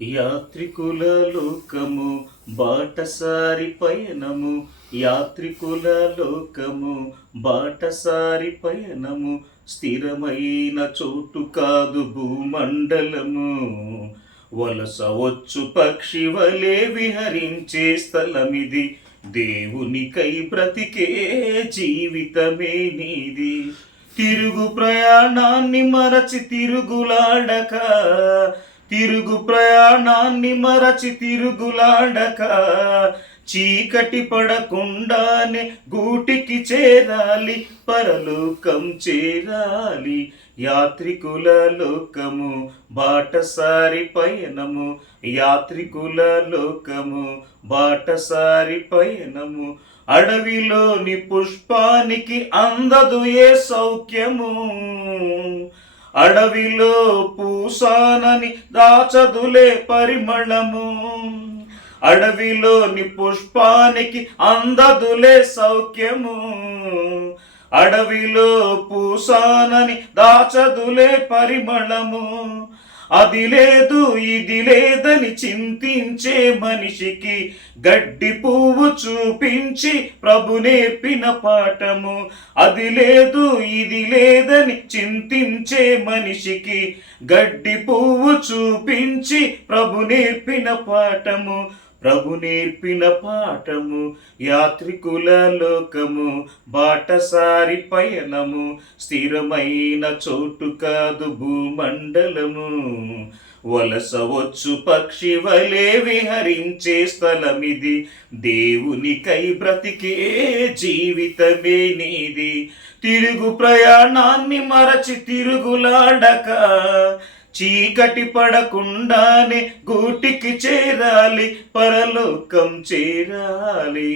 యాత్రికుల లోకము బాటసారి పయనము, యాత్రికుల లోకము బాటసారి పయనము, స్థిరమైన చోటు కాదు భూమండలము. వలస వచ్చు పక్షి వలె విహరించే స్థలమిది, దేవునికై బ్రతికే జీవితమే నీది. తిరుగు ప్రయాణాన్ని మరచి తిరుగులాడక, తిరుగు ప్రయాణాన్ని మరచి తిరుగులాడక, చీకటి పడకుండానే గూటికి చేరాలి, పరలోకం చేరాలి. యాత్రికుల లోకము బాటసారి పయనము, యాత్రికుల లోకము బాటసారి పయనము. అడవిలోని పుష్పానికి అందదు ఏ సౌఖ్యము, అడవిలో పూసానని దాచదులే పరిమళము. అడవిలోని పుష్పానికి అందదులే సౌఖ్యము, అడవిలో పూసానని దాచదులే పరిమళము. అది లేదు ఇది లేదని చింతించే మనిషికి గడ్డి పువ్వు చూపించి ప్రభు నేర్పిన పాఠము. అది లేదు ఇది లేదని చింతించే మనిషికి గడ్డి పువ్వు చూపించి ప్రభు నేర్పిన పాఠము, ప్రభు నేర్పిన పాఠము. యాత్రికుల లోకము బాటసారి పయనము, స్థిరమైన చోటు కాదు భూమండలము. వలస వచ్చు పక్షి వలె విహరించే స్థలమిది, దేవునికై బ్రతికే జీవితమే నీది. తిరుగు ప్రయాణాన్ని మరచి తిరుగులాడక, చీకటి పడకుండానే గూటికి చేరాలి, పరలోకం చేరాలి.